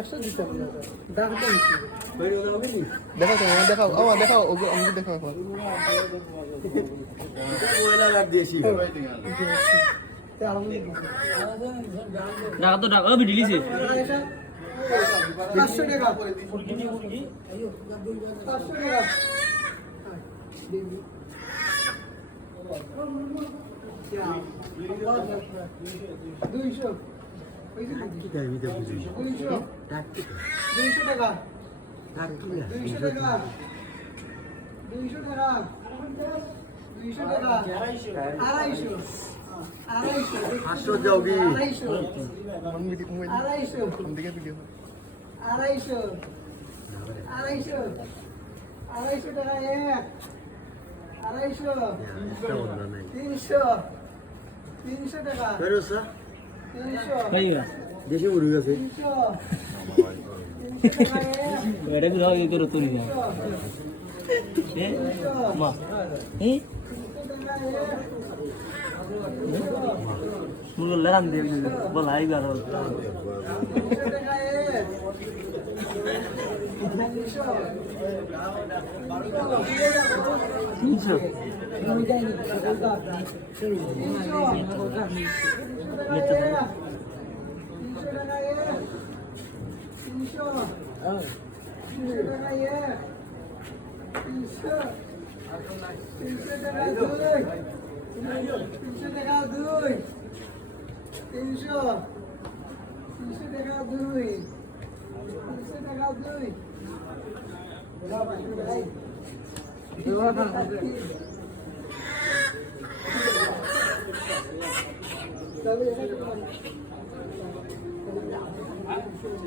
একশো দিতে হবে ডাক দেন দেখাও তো আমার দেখাও আমার দেখাও ওগুলো আমাকে দেখাও এখন টাকা তো টাকা হবে ডিলিছে 500 টাকা 200 টাকা 200 টাকা 200 টাকা 200 টাকা 250 500 जाओगी 250 हम देखे वीडियो 250 টাকা এক 250 300 টাকা करो सा 300 ভাই না देशी मुर्गी से 300 টাকা এক এটা কি দাও এই করো তুমি না এ মা এ মুরগো লাগান দে বল আই গা দাও 300 টাকা এক 300 আমি যাইনি বলতা 300